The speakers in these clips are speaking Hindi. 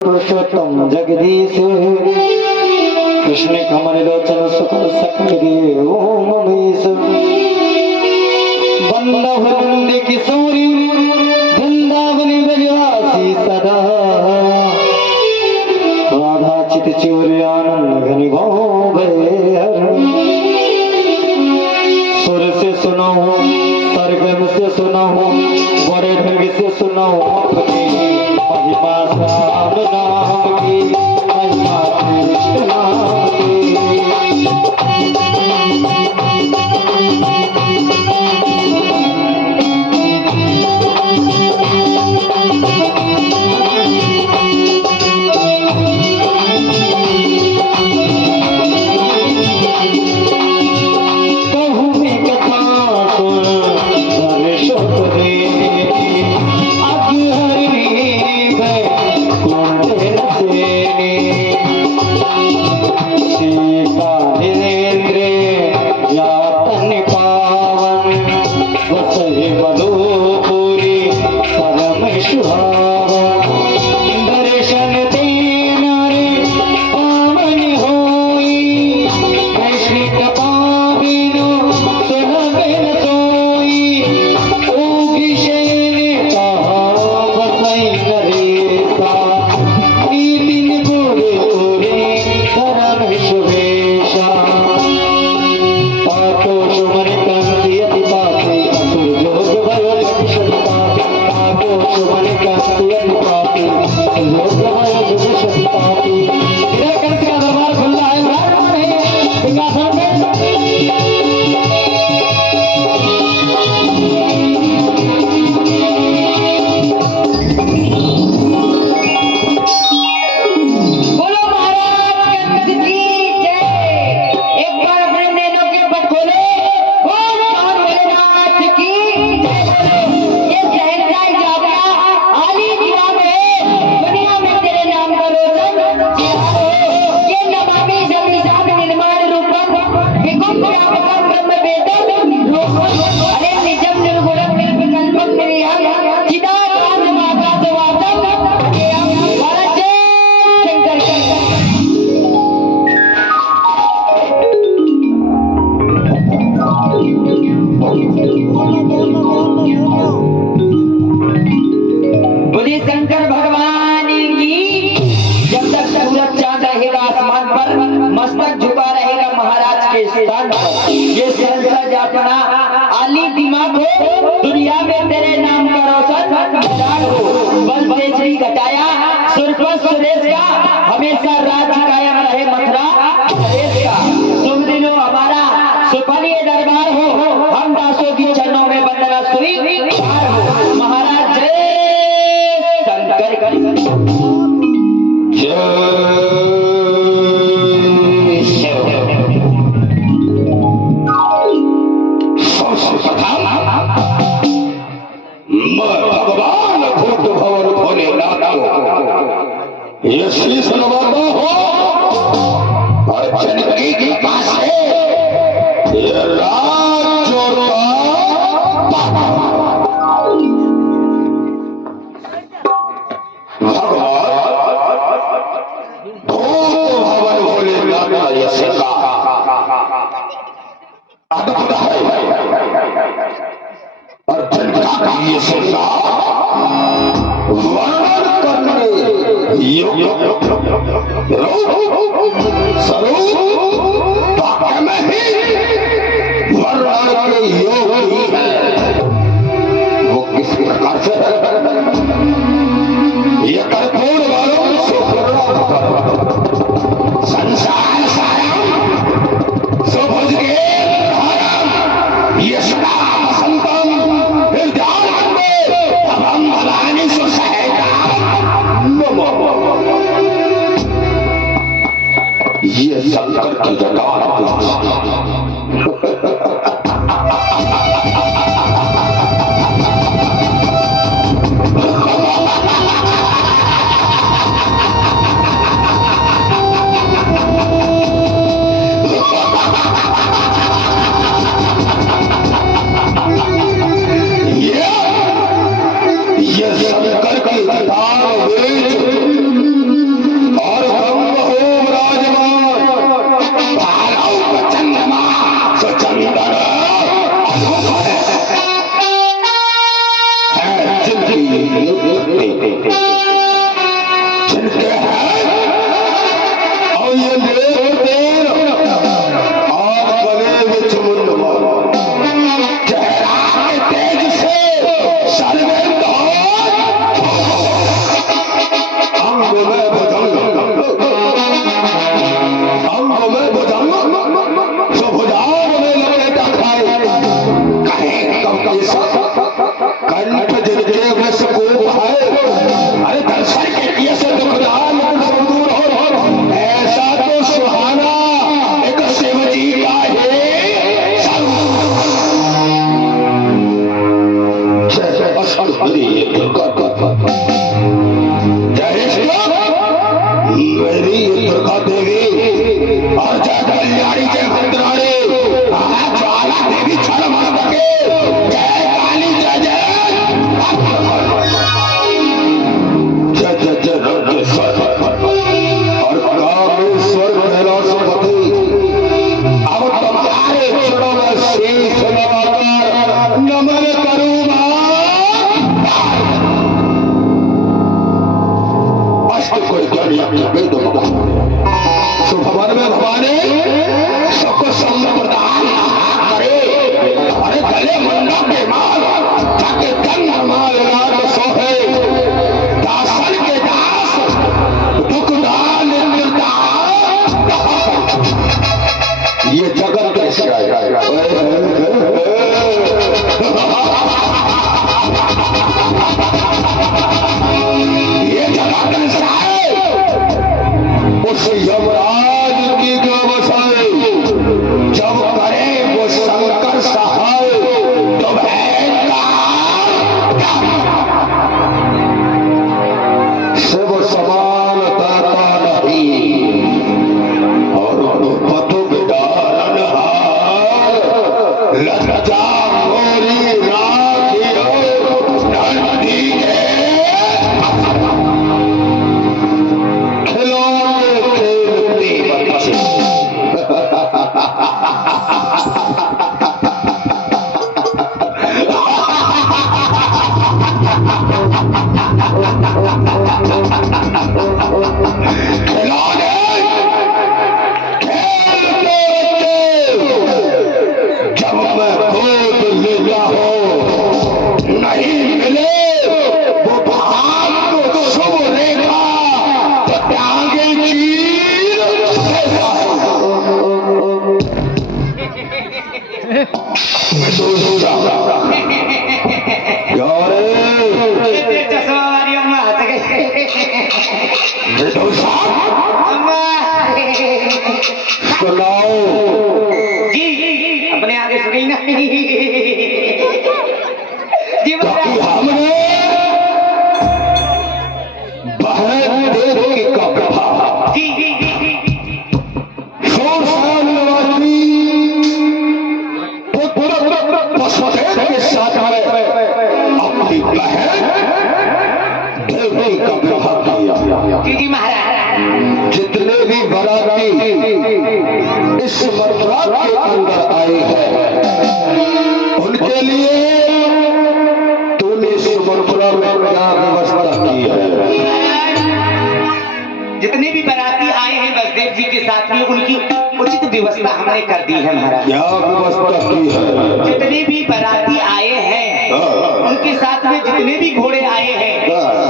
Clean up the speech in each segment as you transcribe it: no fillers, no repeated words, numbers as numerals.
पुरुषोत्तम जगदीश कृष्ण कमल लोचन सुख सकल ओम महेश बंद किशोरी वृंदावनी ब्रजवासी सदा राधा चित चोर आनंद घनि सुर से सुनो सरगम से सुनो बड़े ढंग से सुनो महिमा राम नाम की महिमा कृष्ण नाम की। हमेशा राज कायम रहे मथुरा नरेश का। शुभ दिनों हमारा सुपनीय दरबार हो, हम दासों की चरणों में वंदना स्वीकार हो। महाराज जय शंकर भगवान भूत भवन भोलेनाथ को ये शीश नवाता हो और जनकी के पास है ये राज जोड़ता भगवान भूत भवन भोलेनाथ का ये शिका अद्भुत है और जनता का ये शिका वर्णन करने स्वरूप वाक्य में ही वर्णन के योग ही है। वो किस प्रकार से ये कर्पूर वालों संसार सारम सुभुज के धारम ये सदा संतम ये शंकर की जटान ये शंकर की जटान मंत्राणी जय मंत्राणी ज्वाला देवी क्षण मर सके जय काली जय जय जय जय जय रंगेश्वर और कामेश्वर कैलाशपति अब तुम्हारे चरणों में शीश नवाकर नमन करूंगा अष्ट कोई वेद सुभवन में भवानी सबको संप्रदान करे अरे गले मुंडा के माल जाके कंध माल लाल सोहे दासन के दास दुख दान ये जगत कैसे आएगा ये जगत कैसे आए उस यमराज की व्यवसाय जब करे वो शंकर सहाय तो शिव समान दाता नहीं और पतु विदारण लज्जा मोरी राखियो नंदी के खिलौने खेलते बच्चे खिलौने खेलते जब मैं गोद लेता हूँ नहीं मिले वो भाग को शुभ रेखा तो टांगे चीर सुनाओ जी अपने आगे सुनी ना जी क्योंकि हमने बहन देव की कब्र जी वसुदेव के साथ में अपनी बहन देवकी का विवाह किया जी महाराज जितने भी बराती इस मथुरा के अंदर आए हैं उनके लिए तूने इस मथुरा में क्या व्यवस्था की है जितने भी बाराती आए हैं बसदेव जी के साथ में उनकी उचित व्यवस्था हमने कर दी है महाराज क्या व्यवस्था की है जितने भी बाराती आए हैं उनके साथ में जितने भी घोड़े आए हैं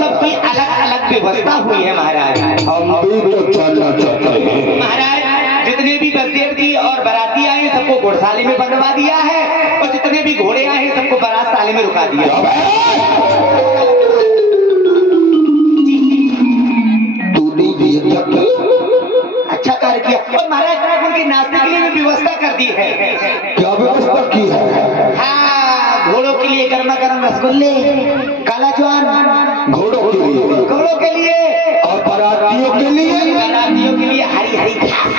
सबकी अलग अलग व्यवस्था हुई है महाराज हम भी तो जानना चाहते हैं महाराज जितने भी बसदेव जी और बाराती आए हैं सबको घोड़शाले में बंधवा दिया है और जितने भी घोड़े आए हैं सबको बारात शाले में रुका दिया अच्छा कार्य किया और महाराज उनके नाश्ते के लिए भी व्यवस्था कर दी है क्या व्यवस्था की है हाँ घोड़ों के लिए गर्मा गर्म रसगुल्ले काला ज्वान घोड़ों के लिए और बारातियों के लिए हरी हरी घास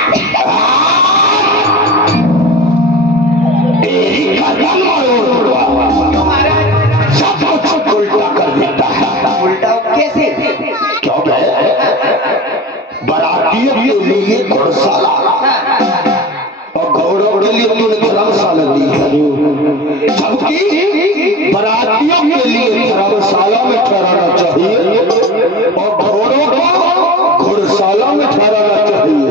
तेरी कदम तो महाराज सब कुछ उल्टा कर देता है उल्टा कैसे क्यों बारातियों के लिए घोड़शाला और घोड़ों के लिए तूने धर्मशाला दी है जबकि बारातियों के लिए धर्मशाला में ठहराना चाहिए और घोड़ों को घोड़शाला में ठहराना चाहिए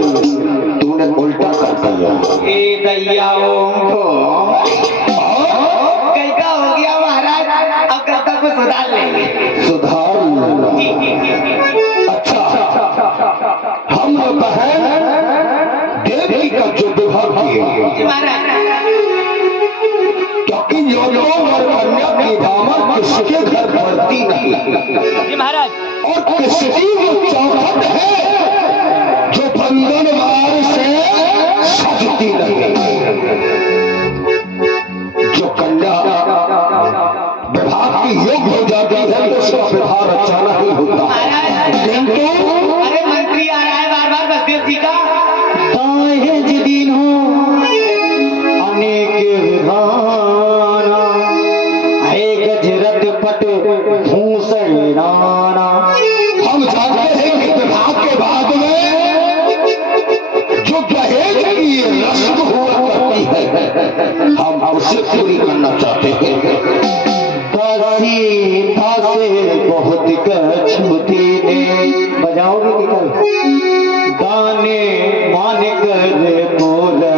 तूने उल्टा कर दिया ए दैया कैसा हो गया महाराज अब गलता को सुधार लेंगे सुधार लेना अच्छा हम बहन देवी का जो विवाह किया क्योंकि योगों और कन्या की दामन किसके घर बढ़ती नहीं महाराज और किसकी वो चौखट है जो बंधन मार से सजती नहीं जो कन्या विवाह की योग्य हो जाती है तो उसका विवाह अच्छा नहीं होता किंतु अरे मंत्री आ रहा है बार बार बसदेव जी का दिन हो जानते हैं कि विवाह के बाद में जो दहेज की ये रस्म हुआ करती है, हम उसे पूरी करना चाहते हैं। दासी दासे बहुत कछुती ने बजाओगे कि कल गाने मान कर बोलने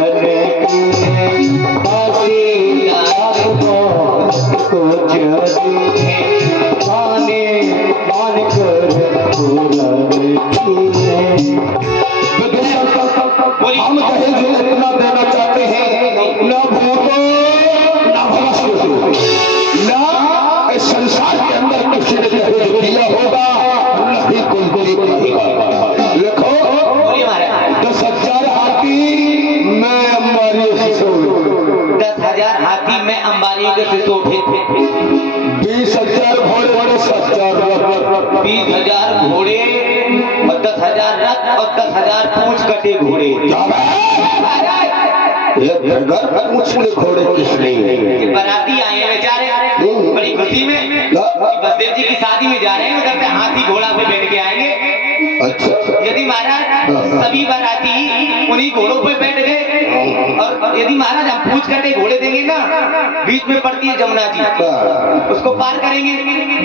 दासी दास को चुती ने गाने मान कर बोलने हम दहेज इतना देना चाहते हैं, न भूतो न भ्रष्ट न इस संसार के अंदर किसी ने दहेज दिया होगा, न ही कोई दे पाएगा। लिखो 10,000 हाथी मैं अंबारी से 10,000 हाथी में अंबारी के सुशोभित 20,000 घोड़े 10,000 20,000 घोड़े और 10,000 रथ और 10,000 पूंछ कटे घोड़े। मुझे घोड़े किस लिए? बाराती आए हैं बेचारे बड़ी खुशी में बसदेव जी की शादी में जा रहे हैं, उधर पे हाथी घोड़ा पे बैठ के आएंगे। अच्छा, यदि महाराज सभी बाराती उन्हीं घोड़ों पे बैठ गए और यदि महाराज हम पूंछ कटे घोड़े देंगे ना, बीच में पड़ती है जमुना जी, उसको पार करेंगे,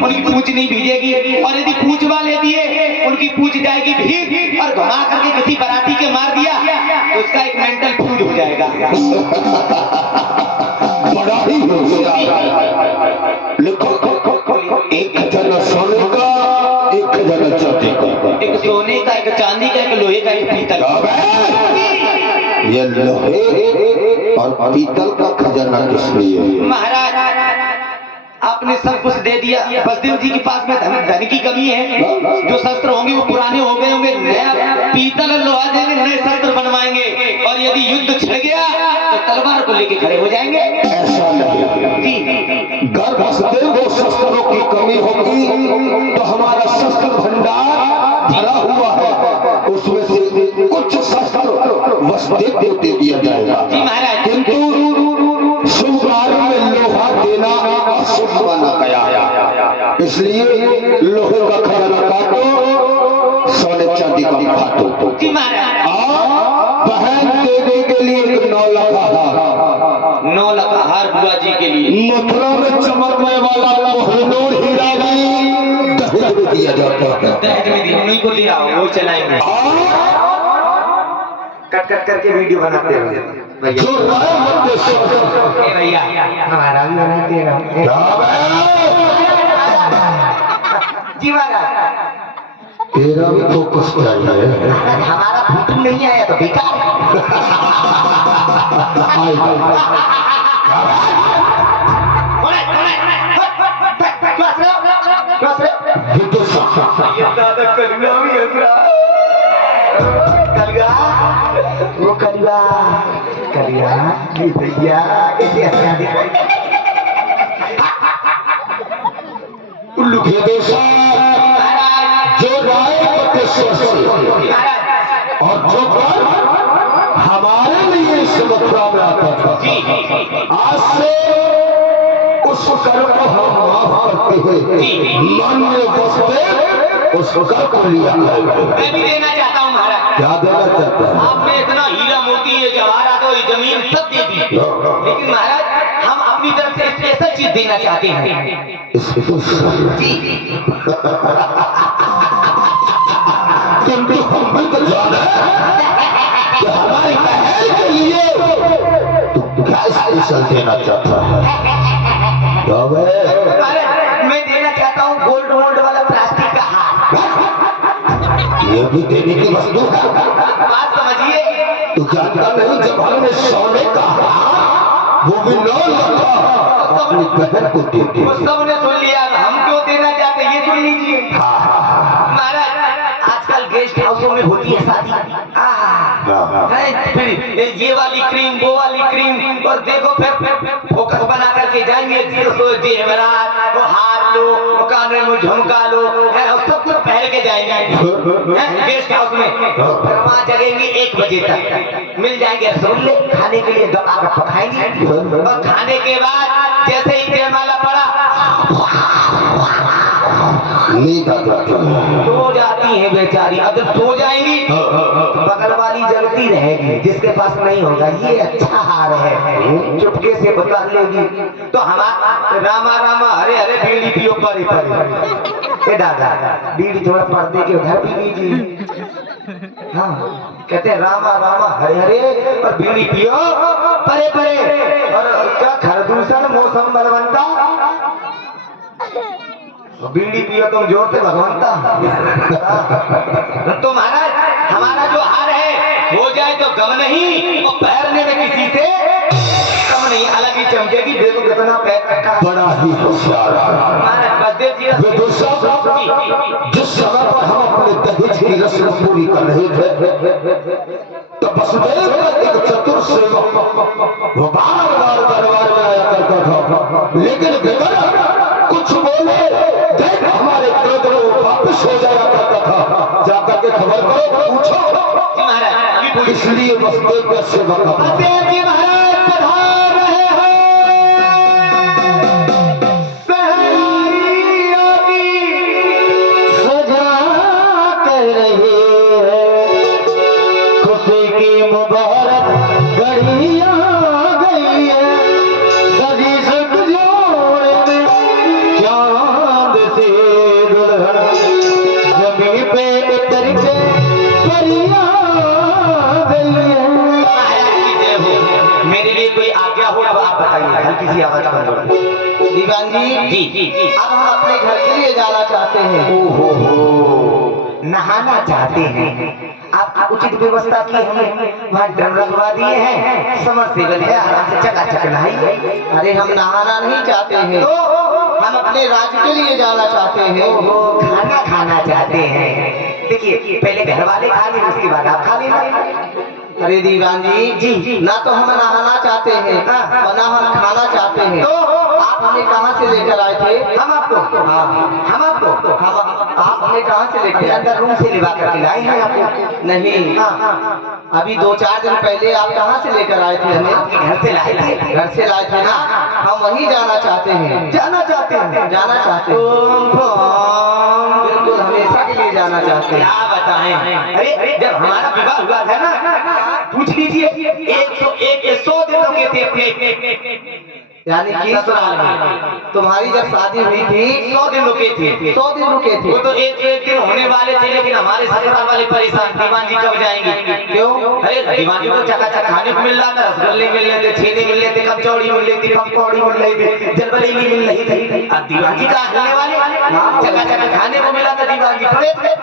उनकी पूंछ नहीं भीजेगी, और यदि पूंछ वाले दिए उनकी पूंछ जाएगी भीग, और घुमा करके किसी बाराती के मार दिया तो उसका एक मेंटल फ्यूज हो जाएगा। बड़ा ही लिखो, एक खजाना सोने का, एक खजाना चांदी का, एक सोने का, एक चांदी का, एक लोहे का, एक पीतल का। ये लोहे और पीतल का खजाना किस लिए? महाराज आपने सब कुछ दे दिया, बसदेव जी के पास में धन की कमी है, जो शस्त्र होंगे वो पुराने हो गए होंगे, नया पीतल और लोहा देंगे, नए शस्त्र बनवाएंगे, और यदि युद्ध छिड़ गया तो तलवार को लेके खड़े हो जाएंगे। ऐसा नहीं जी, गर्भस्देव को शस्त्रों की कमी होगी तो हमारा शस्त्र भंडार भरा हुआ है, उसमें से कुछ शस्त्र वसुदेव को दे दिया जाएगा। जी महाराज, किंतु शुभ कार्य में लोहा देना अशुभ माना गया, इसलिए लोहे का खजाना काटो, सोने चांदी का काटो। जी महाराज, बहन देवी के लिए 9 लाख हार, 9 लाख हार बुआ जी के लिए, मथुरा में चमकने वाला कोहिनूर हीरा भी दहेज में दिया जाता है। दहेज में दिया, उन्हीं को दिया, वो चलाएंगे। कट कट करके वीडियो बनाते हैं भैया। जो राय मत भैया हमारा भी बनाते हैं जी महाराज। तेरा भी फोकस चाहिए, हमारा फोटो नहीं आया तो बेकार। वो कलवा कलिया नहीं भैया, ऐसे उल्लू के देशा जो राय और जो कर हमारे लिए इस मथुरा में आता था, आज से उस कर को हम माफ करते हुए मान्य बसते उस कर को लिया। मैं भी देना चाहता हूँ महाराज। क्या देना चाहता है? आपने इतना हीरा मोती ये जवाहरात और ये जमीन सब दे दी, लेकिन महाराज हम अपनी तरफ से स्पेशल चीज देना चाहते हैं। जी किंतु हमें तो जाना है कि हमारी बहन के लिए तू क्या स्पेशल देना चाहता है? मैं देना चाहता हूँ गोल्ड वोल्ड वाला प्लास्टिक का हार। ये भी देने की वस्तु है। बात समझिए, तू जानता नहीं जब हमने सोने का हार वो भी 9 लाख अपनी बहन को दे दी। वो सबने सुन लिया, हम क्यों देना चाहते ये सुन लीजिए। महाराज आजकल गेस्ट हाउसों में होती है शादी, फिर ये वाली क्रीम वो वाली क्रीम, और देखो फिर फोकस बना करके जाएंगे, जेवरात वो हार लो, वो कानों में झुमका लो, सब कुछ पहन के जाएंगे गेस्ट हाउस में। फिर वहाँ जगेंगे 1 बजे तक, मिल जाएंगे रसगुल्ले खाने के लिए, आकर पकाएंगे, और खाने के बाद जैसे ही जयमाला पड़ा नींद आ जाती है। सो जाती है बेचारी। अब जब सो जाएंगी तो बगल वाली जगती रहेगी, जिसके पास नहीं होगा ये अच्छा हार है, चुपके से बता लेगी। तो हमारा रामा रामा हरे हरे बीड़ी पियो परे परे। ए दादा बीड़ी थोड़ा पर्दे के उधर पी लीजिए। हाँ कहते हैं रामा रामा हरे हरे और बीड़ी पियो परे परे। और क्या खरदूषण मौसम बलवंता, बीड़ी पियो तुम जोर से भगवंता। तो महाराज हमारा जो हार है हो जाए तो गम नहीं, और पहनने में किसी से कम नहीं, अलग ही चमकेगी। देखो कितना पैर रखा, बड़ा ही होशियार महाराज बसदेव जी जिस समय पर हम अपने दहेज की रस्म पूरी कर रहे थे तो वसुदेव का एक चतुर सेवक वो बार बार दरबार में आया करता था, लेकिन बेगर कुछ बोले देख हमारे क्रोध में वो वापस हो जाया करता था। जाकर के खबर करो, पूछो महाराज इसलिए वसुदेव का सेवक बसदेव जी महाराज पधार रहे किसी आवाज दीवान जी अब हम अपने घर के लिए जाना चाहते हैं। नहाना चाहते हैं। आप उचित व्यवस्था की हमें वहाँ ड्रम रखवा दिए हैं, समरसेबल है, आराम से चकाचक नहाइए। अरे हम नहाना नहीं चाहते हैं, तो हम अपने राज्य के लिए जाना चाहते हैं। खाना खाना चाहते हैं। देखिए पहले घर वाले खा लें, उसके बाद आप खा लेना। अरे दीवान जी ना तो हम नहाना चाहते हैं और ना हम खाना चाहते हैं। तो आप हमें कहाँ से लेकर आए थे? हम आपको आप हमें कहाँ से लेकर आए? अंदर रूम से लिवा कर लाए हैं आपको। नहीं, अभी 2-4 दिन पहले आप कहाँ से लेकर आए थे हमें? घर से लाए थे। घर से लाए थे ना, हम वहीं जाना चाहते हैं। जाना चाहते हैं, जाना चाहते हैं, बिल्कुल हमेशा के लिए जाना चाहते हैं। क्या बताएं? अरे जब हमारा विवाह हुआ था ना, पूछ लीजिए 100 दिनों के थे अपने, यानी कि ससुराल में तुम्हारी जब शादी हुई थी 100 दिन रुके थे। 100 दिन रुके थे। वो तो एक दिन होने वाले थे, लेकिन हमारे ससुराल वाले परेशान, दीवान जी कब जाएंगे? क्यों? अरे दीवान जी को चकाचक खाने को मिल रहा था, रसगुल्ले मिल रहे थे, छेने मिल रहे थे, कचौड़ी मिल रही थी, पकौड़ी मिल रही थी, जलबरेली मिल रही थी। अब दीवान जी कहाँ हिलने वाले? चकाचक खाने को मिला था, दीवान जी पड़े थे।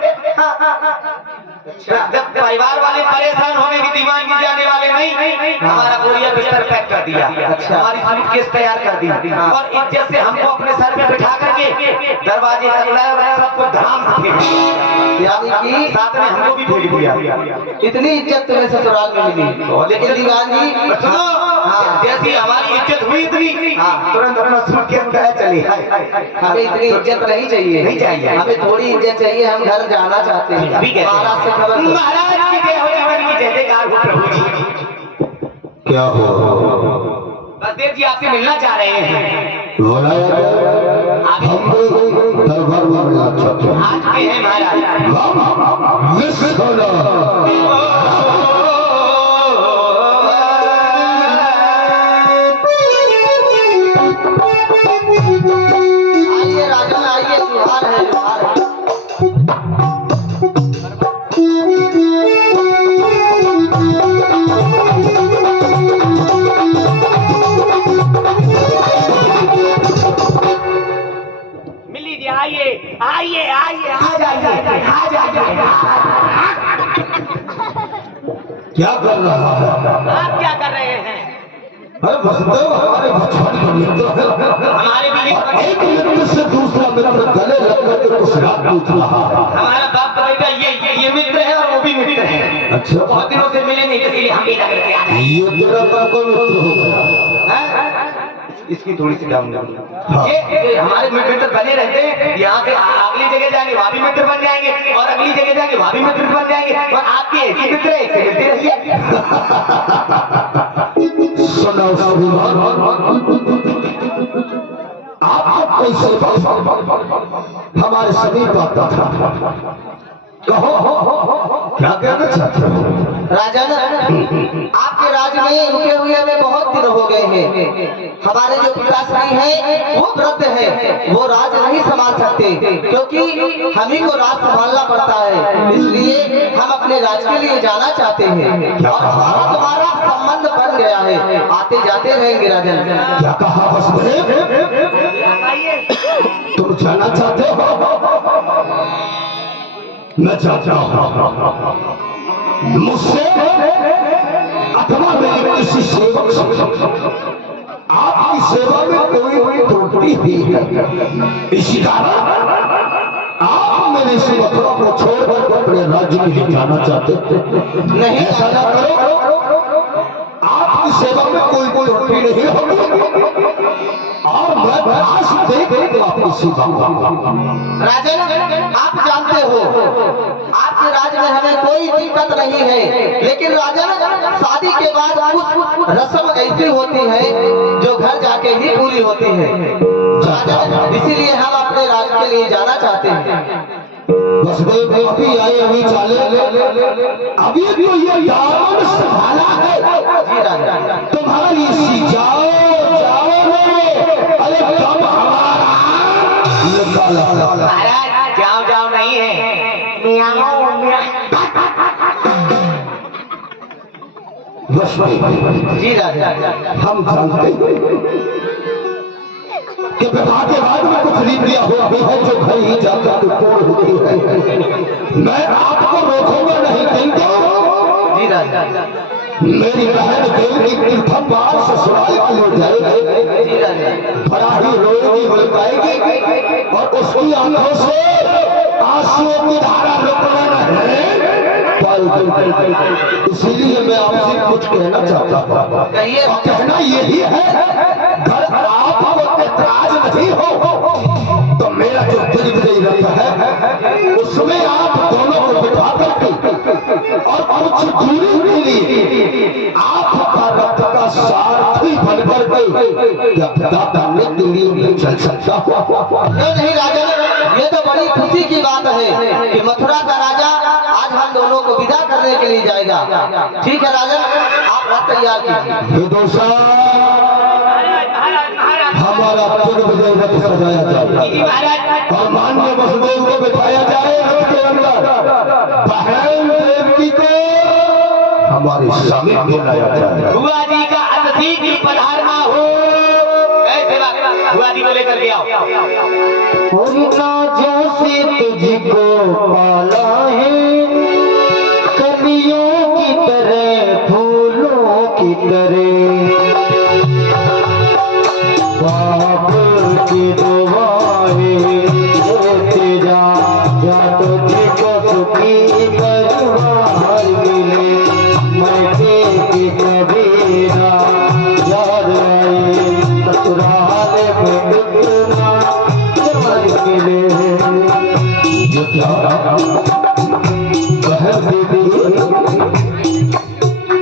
जब परिवार वाले परेशान होने की दीवान जी जाने वाले नहीं, हमारा बोरिया बिस्तर पैक कर दिया, अच्छा। हमारी सूटकेस तैयार कर दी और इज्जत से हमको अपने सर पे बिठा करके दरवाजे तक लाया, सबको धाम से फेंक दिया। यानी कि साथ में हमको भी फेंक दिया। इतनी इज्जत तुम्हें ससुराल में मिली, लेकिन दीवान जी सुनो, जैसी हमारी इज्जत हुई इतनी, तुरंत अपना सूटकेस तय चले। हमें इतनी इज्जत नहीं चाहिए, नहीं चाहिए। हमें थोड़ी इज्जत चाहिए, हम घर जाना चाहते हैं। महाराज से खबर दो। महाराज की जय हो, जगत की जय जयकार हो प्रभु जी। क्या हो? बसदेव जी आपसे मिलना चाह रहे हैं। बुलाया हम दरबार में मिलना चाहते हैं। आज के हैं महाराज। मिस होना आइए राजन, आइए, जुहार है, जुहार है। मिल लीजिए, आइए आइए आइए, आ जाइए आ जाइए। क्या कर रहा है? आप क्या कर रहे हैं? अरे वसुदेव हमारे बचपन का मित्र है, हमारे भी और एक मित्र से दूसरा मित्र गले लग करके कुछ रात पूछ रहा है। हमारा बाप कहेगा ये मित्र है और वो भी मित्र है। अच्छा, बहुत दिनों से मिले नहीं, इसलिए हम भी जाकर के आ गए। ये तेरा का मित्र हो गया। हैं? इसकी थोड़ी सी डाउन हाँ। ये हमारे मित्र बने रहते हैं। यहाँ से अगली जगह जाएंगे वहाँ भी मित्र बन जाएंगे, और अगली जगह जाएंगे वहाँ भी मित्र बन जाएंगे, और आपके एक ही मित्र एक से मिलते रहिए। सुनो श्रीमान, आप कोई सेवक हमारे समीप आता था। कहो क्या कहना चाहते हो? राजन, आपके राज्य में रुके हुए हमें बहुत दिन हो गए हैं। हमारे जो पिताश्री हैं वो वृद्ध हैं, वो राज नहीं संभाल सकते क्योंकि हम ही को राज संभालना पड़ता है। इसलिए हम अपने राज्य के लिए जाना चाहते हैं और हमारा तुम्हारा संबंध बन गया है, आते जाते रहेंगे। राजन, क्या कहा वसुदेव? तुम जाना चाहते हो? मैं चाहता हूं मुझसे अथवा मेरे किसी सेवक से आपकी सेवा में कोई त्रुटि हुई है, इसी कारण आप मेरे से मथुरा को छोड़कर अपने राज्य में ले जाना चाहते नहीं, ऐसा ना करो। आपकी सेवा में कोई त्रुटि नहीं होगी और मैं आस देख आपकी सेवा। राजन, आप जानते हो आपके राज्य में हमें कोई दिक्कत नहीं है, लेकिन राजन शादी के बाद कुछ रस्म ऐसी होती है जो घर जाके ही पूरी होती है। राजन, इसीलिए हम अपने राज्य के लिए जाना चाहते हैं। वसुदेव अभी आए, अभी चले, अभी तो ये दामन संभाला है। जी राजन, तुम्हारी सी जाओ जाओ अरे कब हमारा निकाला। महाराज जाओ जाओ नहीं है, मियाओ वसुदेव जी राजन, हम जानते हैं कि विवाह के बाद में कुछ रीतियां होती है जो घर ही जाकर के पूर्ण होती है। मैं आपको रोकूंगा नहीं, किंतु जी राजन, मेरी बहन देवी तीर्थम बार ससुराल की हो जाएगी, जी राजन, बड़ा ही रोएगी बुलकाएगी और उसकी आंखों से आंसुओं की धारा रुकना है। इसीलिए मैं आपसे कुछ कहना चाहता हूँ, कहिए। और कहना यही है, घर आपको ऐतराज नहीं हो तो मेरा जो दिग्विजय रथ है उसमें आप दोनों को बिठा करके और कुछ दूरी के लिए आपका रथ का सारथी बनकर क्या पिता करने के लिए चल सकता हो? नहीं राजन, ये तो बड़ी खुशी की बात है कि मथुरा का राजा आज हम दोनों को विदा करने के लिए जाएगा। ठीक है राजन, आप रथ तैयार कीजिए। विदुषा, हमारा दिग्विजय रथ सजाया जाए और मान्य वसुदेव को बिठाया जाए रथ के अंदर। बहन देवकी को हमारे समीप बुलाया जाए। बुआ जी का अतिथि पधारना हो। ऐसे बात बुआ जी को लेकर के आओ। जैसे तुझको पाला है कलियों की तरह फूलों की तरह, बाप की दुआएं देते जा तुझको सुखी परिवार मिले। मैके की कबीरा याद आए ससुराल में कितना प्यार मिले। जो क्या बहन देवी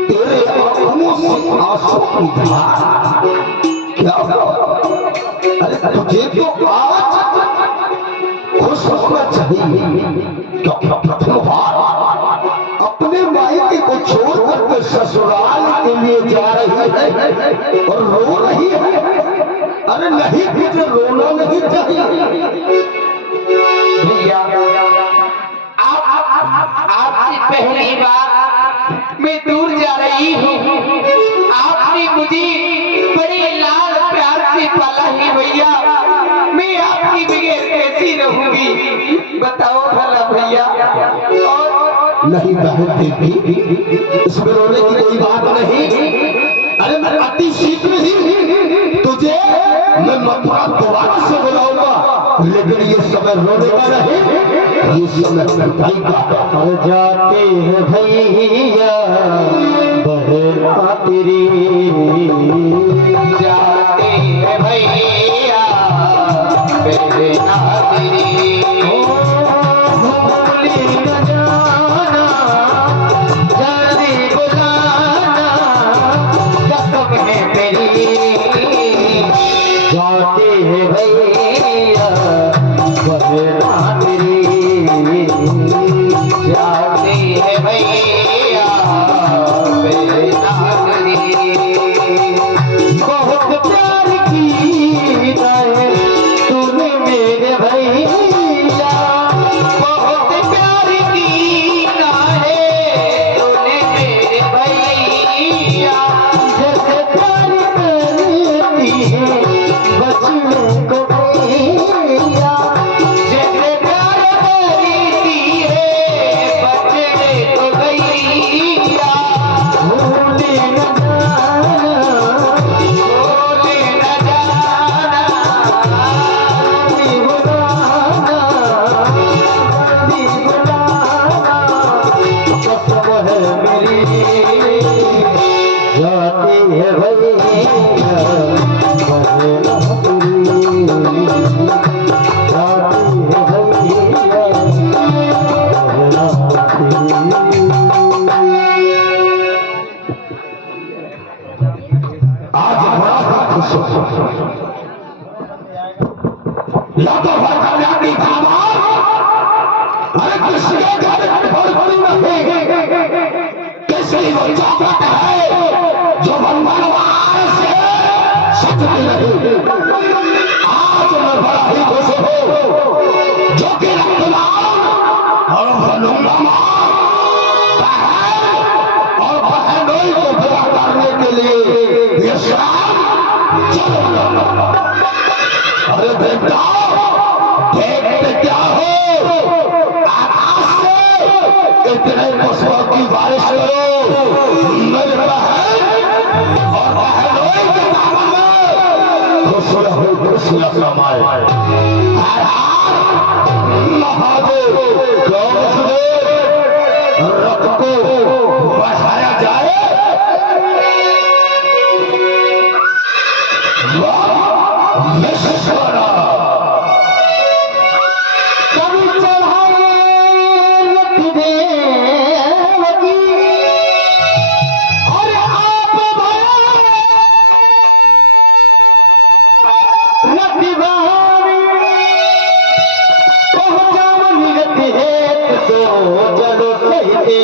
तेरे आंखों से आंसू की धार क्या? अरे तुझे तो आज खुश होना चाहिए क्योंकि प्रथम बार अपने मायके को छोड़ करके ससुराल के लिए जा रही है और रो रही है। अरे नहीं, तुझे रोना नहीं चाहिए। भैया आपसे पहली बार मैं दूर जा रही हूँ, आपने मुझे बड़े लाल प्यार से पाला है भैया, मैं आपकी बगैर कैसी रहूंगी बताओ भला भैया। और नहीं बहन देवी, इसमें रोने की कोई बात नहीं। अरे मैं अति शीघ्र ही तुझे मैं मथुरा दोबारा से बुलाऊंगा, लेकिन ये समय रोने का नहीं, ये समय मिठाई का। जाते हैं भैया बहना तेरी, जाते हैं भैया बहना तेरी, भूली न जाना जल्दी बुलाना कसम है तेरी। जाते हैं भैया भैया मेरे नागरी बहुत प्यार किया है तूने मेरे भैया, बहुत प्यार किया है तूने मेरे भैया जैसे प्यार करती है बचने को भैया, जैसे प्यार करती है बचने को भैया भूले न जाना बोले न जाना बंदी बुलाना, बंदी बुलाना कसम है मेरी जाती है भैया बहना तेरी, जाती है भैया बहना तेरी। आज बड़ा खुश हो लातों भर कल्याणी धामा, अरे किसके घर भोजपुरी नहीं, किसी वो चौकट है जो बनवार से सकती नहीं। आज मैं बड़ा ही खुश हूँ जो कि रक्तदान और बलूंगा और बहनोई को पूरा करने के लिए ये शाम चलो। अरे बेटा देखते क्या हो, आकाश से इतने पुष्पों की बारिश करो मेरे बहन और बहनोई के नाम में खुश रहो, खुश समाए। महादेव रथ को बढ़ाया जाए। कभी चढ़ाए लखदेव की और आप रतिवारी पहुंचाओ निगत है तो चलो सही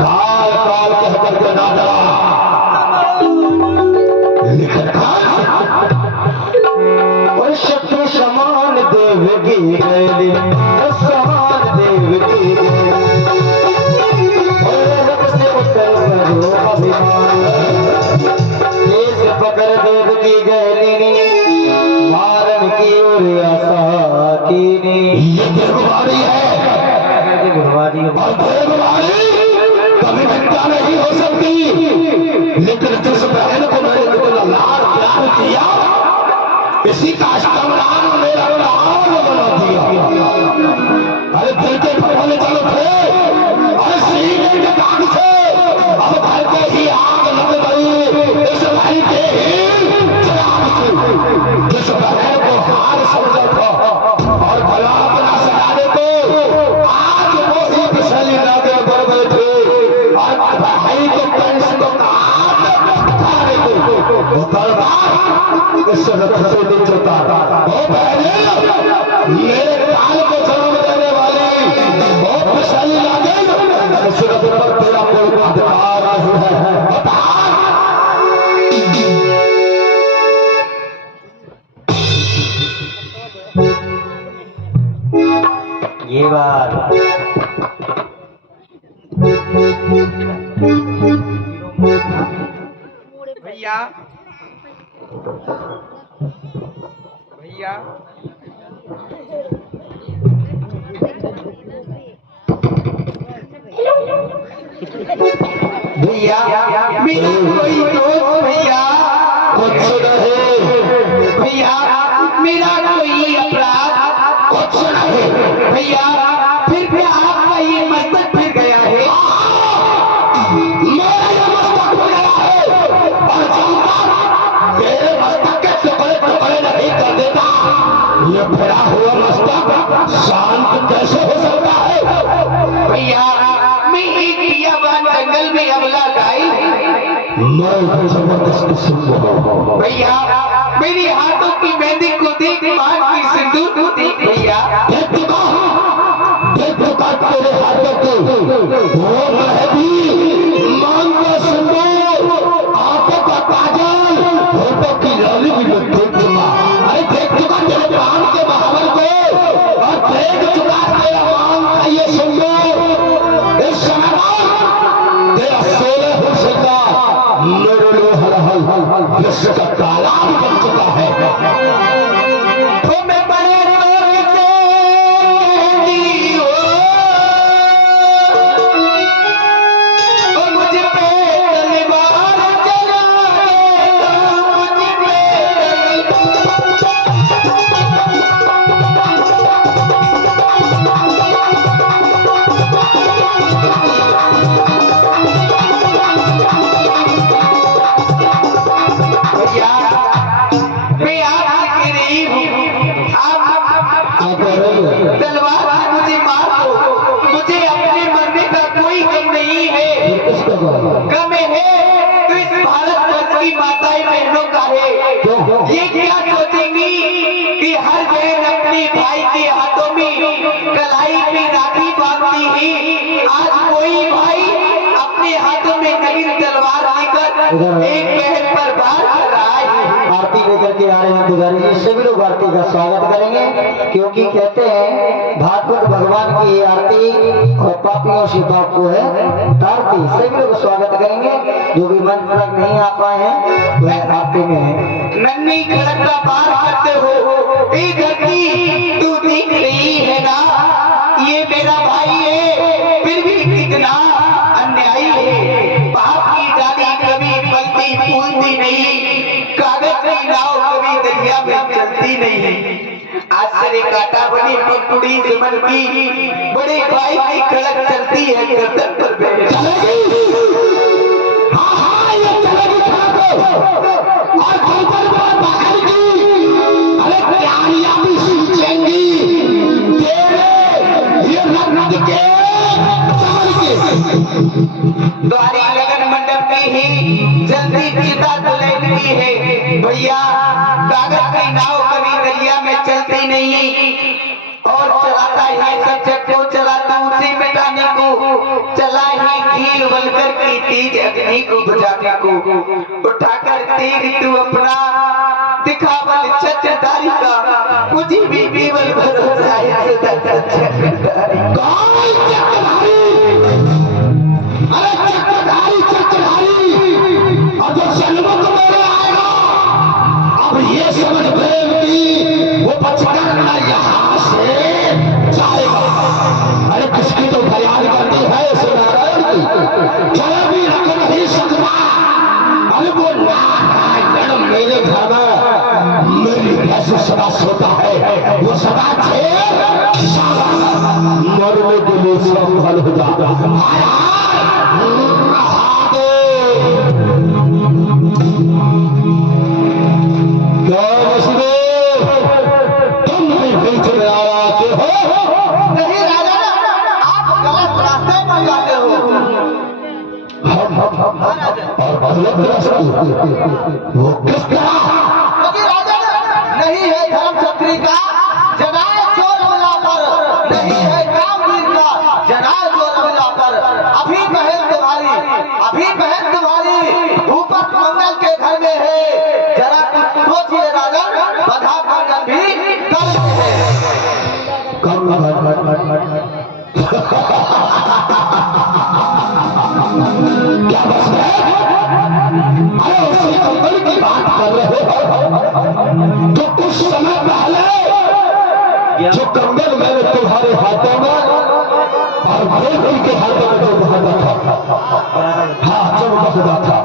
काल काल कहकर के ना डरा, लेकिन और शत्रु समान देव की गैली, समान देव की रब से उत्तर करो अभिमान, केस पकड़ देव की गैली, मारन की ओर आशा कीनी। ये देववारी है, देववारी और देववारी कभी मिथ्या नहीं हो सकती, लेकिन जिस बहन को मैंने इतना लाड प्यार किया, इसी का कमरान मेरा लाड बना दिया। अरे दिल के फटने चलो थे, अरे सीने के दाग से अब घर के ही आग लग गई, इस भाई के ही चिराग से। जिस बहन को हार समझा था और भला अपना सहारे को, आज वो ही बिसली नागे बढ़ बैठे और भाई को पेंस को काट खाने को वो तलवार इस रथ से नहीं चलता। वो बहने मेरे काल को जन्म देने वाली बहुत बिसली नागे, इस रथ पर तेरा कोई अधिकार नहीं है, बता। ये बात भैया भैया भैया मेरा कोई दोस्त भैया, कुछ नहीं भैया मेरा कोई अपराध कुछ नहीं भैया, फिर भी आपका ये मस्तक फिर गया है। मेरा ये मस्तक हो गया है और जानता तेरे मस्तक के टुकड़े टुकड़े नहीं कर देता। ये फिरा हुआ मस्तक शांत कैसे हो सकता है? भैया मैं एक बियाबान जंगल में अबला गाई, मैं जबरदस्त सिंह हूं। भैया मेरे हाथों की मेहंदी को देख मान की सिंदूर को देख भैया, देख चुका तेरे हाथों को वो मेहंदी, मांग का सिंदूर, आंखों का काजल, होठों की लाली भी मैं देख चुका। अरे देख चुका तेरे प्राण के बहावर को और देख चुका तेरा मांग का ये सिंदूर। इस समय तेरा 16 वर्ष का मेरे लिए हल हल हल हल विश्व का तालाब बन चुका है। तो मैं बड़े रोग से कहती हूँ, तो मुझ पे तलवार चला दे, तो मुझ पे भैया मैं आपसे कह रही हूँ, आप तलवार से मुझे मार दो, मुझे अपने मरने का कोई गम नहीं है। गम है तो इस भारतवर्ष की माताएं बहनों का है। ये क्या सोचेंगी कि हर बहन अपने भाई के हाथों में कलाई में राखी बांधती है, आज कोई भाई अपने हाथों में नवीन तलवार लेकर एक बहन पर वार कर रहा है। आरती लेकर के आ रहे हैं पुजारी जी, सभी लोग आरती का स्वागत करेंगे, क्योंकि कहते हैं भागवत भगवान की ये आरती और पापियों से पाप को है तारती। सभी लोग स्वागत करेंगे, जो भी मंच तक नहीं आ पाए हैं वह आरती में है। नन्ही खड़क का पार करते हो, ए धरती तू दिख रही है ना, ये मेरा भाई है, फिर भी कितना अन्यायी है। पाप की डाली कभी पलती फूलती नहीं, कागज की नाव कभी दरिया में चलती नहीं। आज से काटा बनी टुकड़ी दुश्मन की, बड़े भाई की खड़क चलती है गर्दन पर बैठ। हाँ हाँ ये चलेगी खड़क और गर्दन पर बाहर की। अरे प्यारियां भी सींचेंगी तेरे ये रक्त के चाल के। द्वारी लगन मंडप में ही जल्दी चिता दुलहनी है। भैया कागज की नाव कभी दरिया में चलती नहीं, और चलाता है सब जग को, चलाता उसे मिटाने को, चला ही हीर बनकर की तेज अग्नि को बुझाने को उठाकर तेग तू अपना दिखावल चक्रधारी का, मुझे भी केवल भरोसा है सदा चक्रधारी। कौन चक्रधारी? अरे चक्रधारी चक्रधारी, और जो सन्मुख मेरे आएगा, अब ये समझ कि वो बचकर यहाँ से जाएगा। अरे किसकी तो फरियाद करती है सुनारायण की, चलो भी रख नहीं सकता। अरे वो नारायण मेरे घर में मेरी कैसे सदा सोता है, वो सदा मरने के लिए संभल हो जाता है। तुम भी बीच में आते हो। नहीं राजा, आप गलत रास्ते पर जाते हो। और मतलब वो किस तरह? क्योंकि राजा नहीं है धर्म छत्री का जनाए चोर मिला पर, नहीं है कामवीर का जनाए चोर मिला पर। अभी बहन तुम्हारी भूपत मंगल के घर में है, जरा कुछ सोचिए राजा, बधा मंगल भी कल है। क्या बस है? अरे उसी कंबल की बात कर रहे हो तो कुछ समय पहले जो कंबल मैंने तुम्हारे हाथों में और देवी के हाथों में जो बांधा था, हाँ जब बांधा था,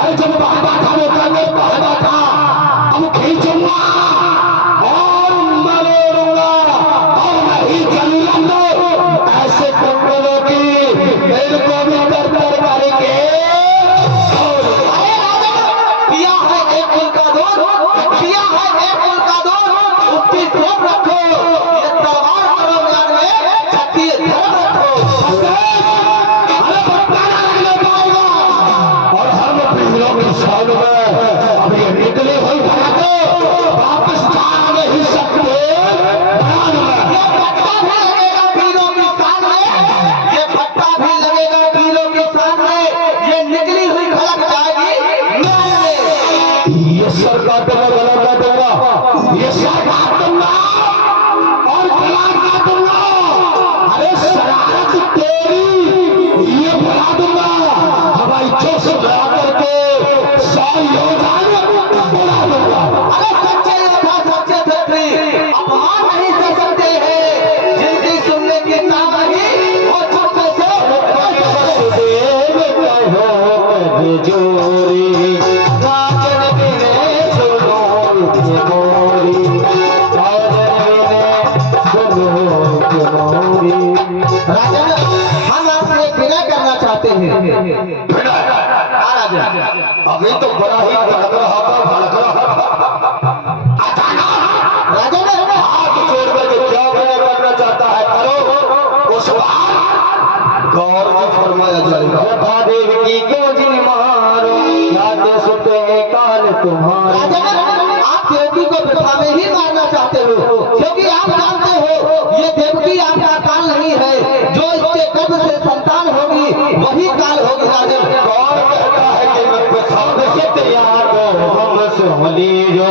अरे जब बांधा था वो कंबल बांधा था, अब खींचूंगा और मरोड़ूंगा और नहीं चलूंगा। ऐसे कंबलों की मेरे को भी कर करके पिया है एक कुल का दूध, पिया है एक कुल का दूध, उसकी सोच रखो, ये तलवार करो ज्ञान में छठी धर्म रखो। अरे बट्टाना लगने पाएगा। और हम पिछलों के साल में अब ये निकले हुई भागो वापस जा नहीं सकते। ये भट्टा भी लगेगा पीरों के सामने, ये भट्टा भी लगेगा पीरों के सामने, ये निकली हुई खलक जाएगी न्याय में। ये सर काटूंगा, गला काटूंगा, ये सर काट दूंगा और गला काटूंगा। अरे शरारत तेरी ये बुला दूंगा, हवाई जोश बुला करके 100 योद्धा बुला दूंगा। अरे सच्चे योद्धा सच्चे छत्री अपमान नहीं कर सकते हैं, जिनकी सुनने की ताकत नहीं वो चुपके से राजा, हम आपसे एक विनय करना चाहते हैं। हाँ राजा, अभी तो बड़ा ही भड़क रहा था, भड़क रहा था। राजा ने हमें हाथ जोड़ करके क्या विनय करना चाहता है करो, उस बात गौर में फरमाया जाएगा। यथा देवकी को जिन मारो, याद सुते काल तुम्हारा। राजा, आप देवकी को वृथा में ही मारना चाहते हो, क्योंकि आप जानते हो ये देवकी आपका काल नहीं है, जो इसके गर्भ से संतान होगी वही काल होगी। राजा, कौन कहता है कि मैं प्रसाद से तैयार हो हम सोली जो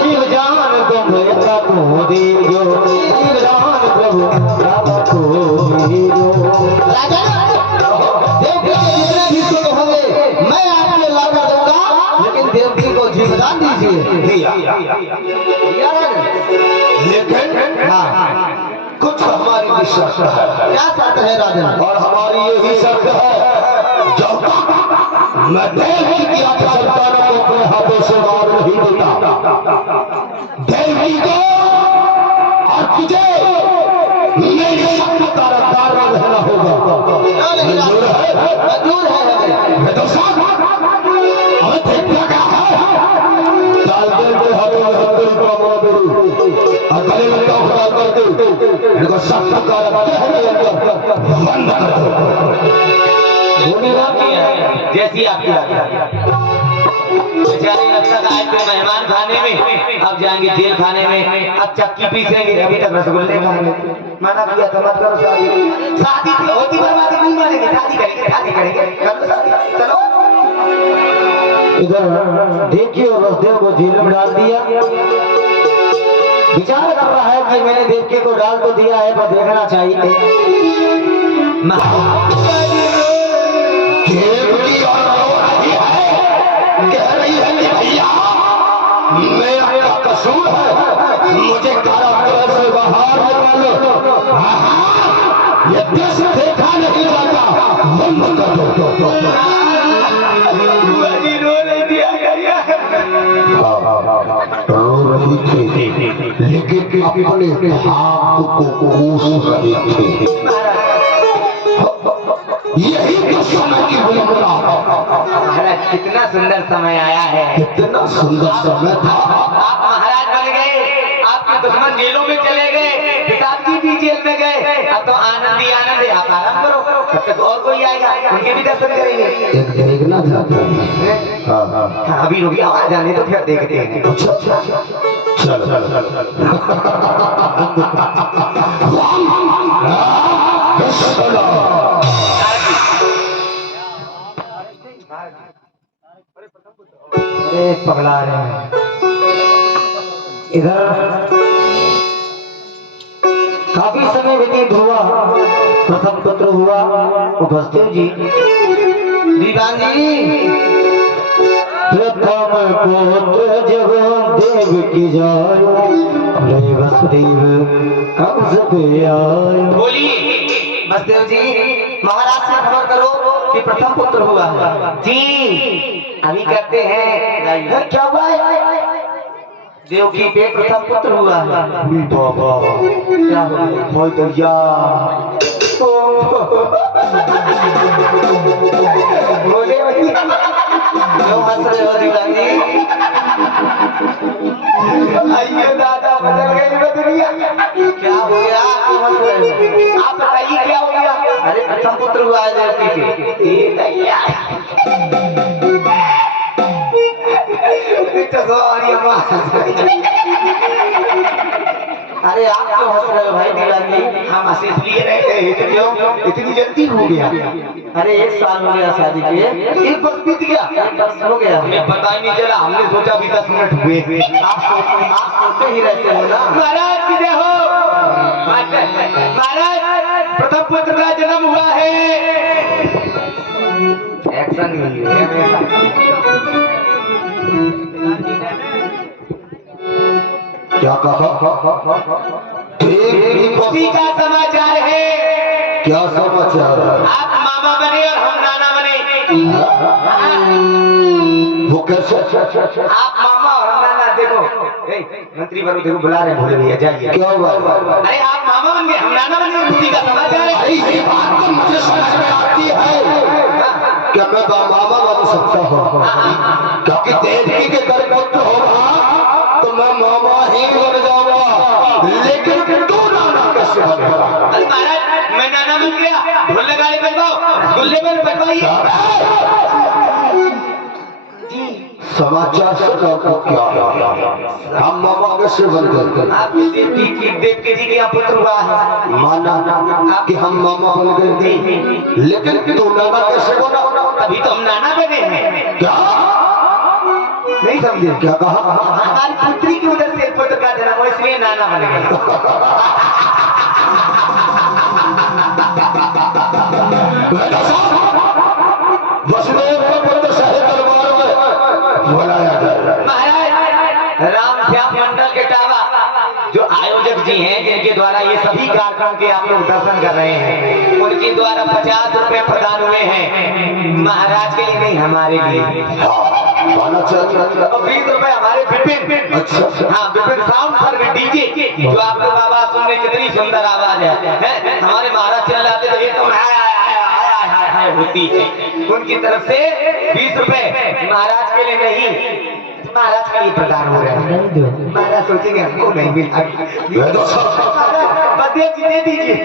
शिव जान तुम यथा को दीजो, शिव जान प्रभु राधा को दीजो। राजा, देवकी के जितने भी सुख होंगे मैं आपको लाकर दूंगा, लेकिन देवकी को जीवदान दीजिए। या राजा? लेकिन हाँ, कुछ हमारी भी शर्त है, क्या शर्त है राजा? और हमारी यही शर्त है, जब तक मैं देवी की आप संतानों को अपने हाथों से मार नहीं देता, देवी को और तुझे मेरी शक्ति का रफ्तार में रहना होगा। क्यों नहीं मंजूर है? मंजूर है हमें। मैं तो साथ हमें देखना क्या है, डाल दे हाथों में हथेली को मार दे और गले में टाँग डाल करके इनको शक्ति का रफ्तार के अंदर बंद कर दो। जैसी आपकी आज्ञा। बेचारे अब तक आए थे मेहमान खाने में, अब जाएंगे जेल खाने में, अब चक्की पीसेंगे, अभी तक रसगुल्ले खा रहे थे। मना किया था मत करो शादी, शादी तो होती बर्बादी नहीं मानेंगे, शादी करेंगे कर लो शादी, चलो। इधर देखिए वसुदेव को जेल में डाल दिया। विचार कर रहा है कि मैंने देवकी को डाल तो दिया है पर देखना चाहिए। देवकी और रो रही है, कह रही है कि भैया मेरा कसूर है, मुझे कारागृह से बाहर निकालो। ये देश देखा नहीं जाता, बंद कर दो। रो रही थी लेकिन अपने आप को कोस रही थी। यही तो समय की विलंबता। महाराज कितना सुंदर समय आया है, कितना सुंदर समय था। आप महाराज बन गए, आपके दुश्मन जेलों में चले गए, पिताजी भी जेल में गए, अब तो आनंद ही आनंद है। आप आराम करो, तब तक और कोई आएगा, उनके भी दर्शन करेंगे। एक देखना चाहता है। हाँ, अभी रुकी आवाज आने तो फिर देखते हैं। अच्छा अच्छा चलो अरे पगला रहे हैं। इधर काफी समय व्यतीत हुआ, प्रथम पुत्र हुआ उपस्थित जी। दीवान जी प्रथम पुत्र जब देव की जाय, रे वसुदेव कब्ज पे आए। बोलिए वसुदेव जी, महाराज से खबर करो कि प्रथम पुत्र हुआ है। जी, अभी करते हैं। क्या हुआ है? देवकी पे प्रथम पुत्र हुआ है। बाबा क्या हुआ? भाई दरिया बोले क्यों हंस रहे हो दीवान जी? आइए दादा, बदल गई दुनिया। क्या हो गया? क्यों हंस रहे हो? आप बताइए क्या हो गया? अरे प्रथम पुत्र हुआ है देवकी के। अरे आप क्यों हंस रहे हो भाई दीवान जी? हम हंस इसलिए रहे थे, क्यों इतनी जल्दी हो गया? अरे 1 साल हो गया शादी के। 1 वर्ष बीत गया, 1 वर्ष हो गया। हमें पता ही नहीं चला। हमने सोचा अभी 10 मिनट हुए थे। आप सोते ही रहते हो ना। महाराज की जय हो। महाराज प्रथम पुत्र का जन्म हुआ है। एक्शन ही क्या कहा? खुशी का समाचार है। क्या समाचार? आप मामा बने और हम नाना बने। वो कैसे? आप मामा और हम नाना। देखो मंत्री बाबू देखो बुला रहे हैं, भूल भैया जाइए। क्या हुआ? अरे आप मामा बन गए, हम नाना बन गए, खुशी का समाचार है। अरे ये बात तो मुझे समझ में आती है। क्या मैं मामा बन सकता हूँ? क्योंकि देवकी के घर पुत्र होगा तो मैं मामा ही बन जाऊंगा, लेकिन तू नाना कैसे बनेगा? अरे महाराज मैं नाना बन गया, ढोल लगाने बजवाओ, रसगुल्ले में बजवाइए। समाचार से आपको क्या? हम मामा कैसे बन गए? आपकी देवकी जी का पुत्र हुआ है। माना कि हम मामा बन गए थे, लेकिन तू नाना कैसे बना? तभी तो हम नाना बने हैं। क्या नहीं समझे? क्या कहा? हमारी पुत्री की उधर से पुत्र का जन्म हो, इसलिए नाना बन गए। वसुदेव का पुत्र शाही दरबार में बुलाया जाए। महाराज राम श्याम मंडल के टावा जो आयोजक जी हैं, जिनके द्वारा ये सभी कार्यक्रम के आप लोग दर्शन कर रहे हैं, उनके द्वारा 50 रुपए प्रदान हुए हैं। महाराज के लिए नहीं, हमारे लिए। आना चाहिए। और 20 रुपए हमारे विपिन। अच्छा। हाँ, विपिन साउंड सर्विस डीजे, जो आप लोग आवाज सुन रहे, कितनी सुंदर आवाज है। हमारे महाराज चिल्लाते तो एकदम हाय होती है। उनकी तरफ से 20 रुपए महाराज के लिए नहीं, महाराज के लिए प्रदान हो रहे हैं। महाराज सोचेंगे हमको नहीं मिला, बस दे दीजिए।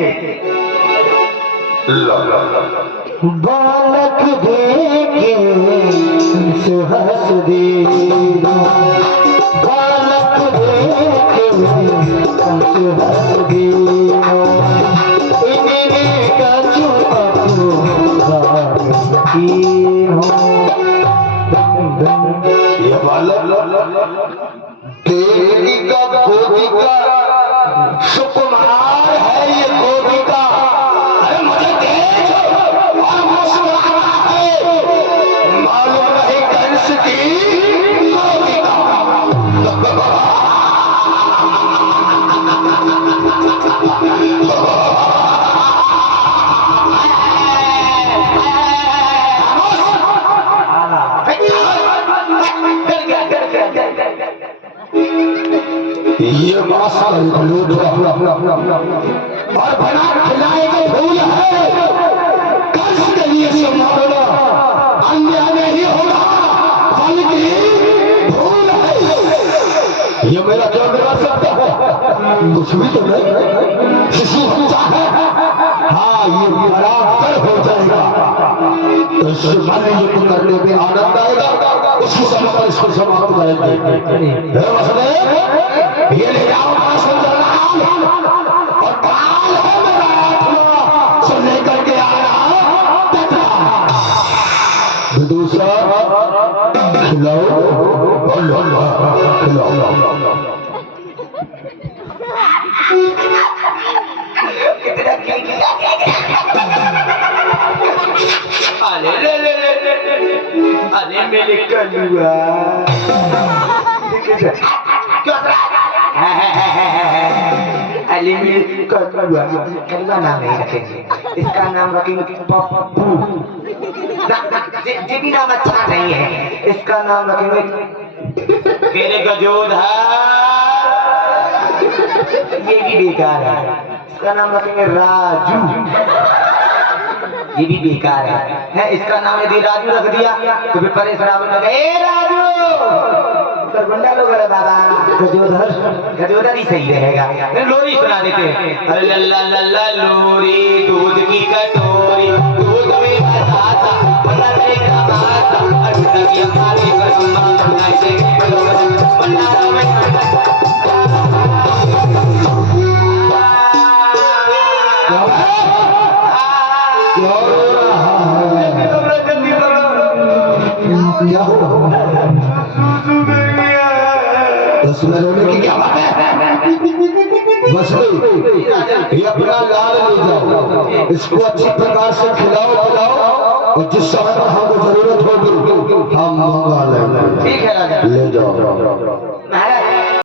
बालक देखे से हंस दी बालक देखे हमसे हंस दी इन्हीं का छुपा ये बालक देवी का गोदी का सुकुमार है ये गोदी का। अरे मुझे देख और मुस्कुराना है मालूम नहीं कंस की गोदी का। ये मासा लूट और बना खिलाए के फूल है कंस के लिए संभालना अन्याय नहीं होगा फल की फूल है। ये मेरा क्या बिगाड़ सकता है? कुछ भी तो नहीं। शिशु बच्चा है हाँ ये बराबर हो जाएगा। इससे मान लीजिए करने में आनंद आएगा उसी समय पर इसको समाप्त करेंगे। ये ले जाओ सुंदरलाल और काल है मेरा आत्मा सो लेकर के आना दूसरा खिलाओ खिलाओ अरे ले ले ले अरे मेरे कलुआ अरे मेरे कलुआ कलुआ नाम नहीं रखेंगे इसका नाम रखेंगे पप्पू। ये भी नाम अच्छा नहीं है इसका नाम रखेंगे तेरे गजोधर ये भी बेकार है इसका नाम रखेंगे राजू। ये भी बेकार है इसका नाम यदि राजू रख दिया तो फिर परेशान होगा ए राजू तो गुंडा लोग अरे बाबा गजोधर ही सही रहेगा। लोरी सुना देते हैं। अरे लल्ला लल्ला लोरी दूध की कटोरी दूध में बताता बना से कमाता अभी तक ये हमारे कसमा बनाए से बना क्या हो बस में रोने की क्या बात है? बस ये अपना लाल ले जाओ इसको अच्छी प्रकार से खिलाओ पिलाओ और जिस समय पर हमको जरूरत होगी हम मंगा लेंगे। ठीक है राजा ले जाओ महाराज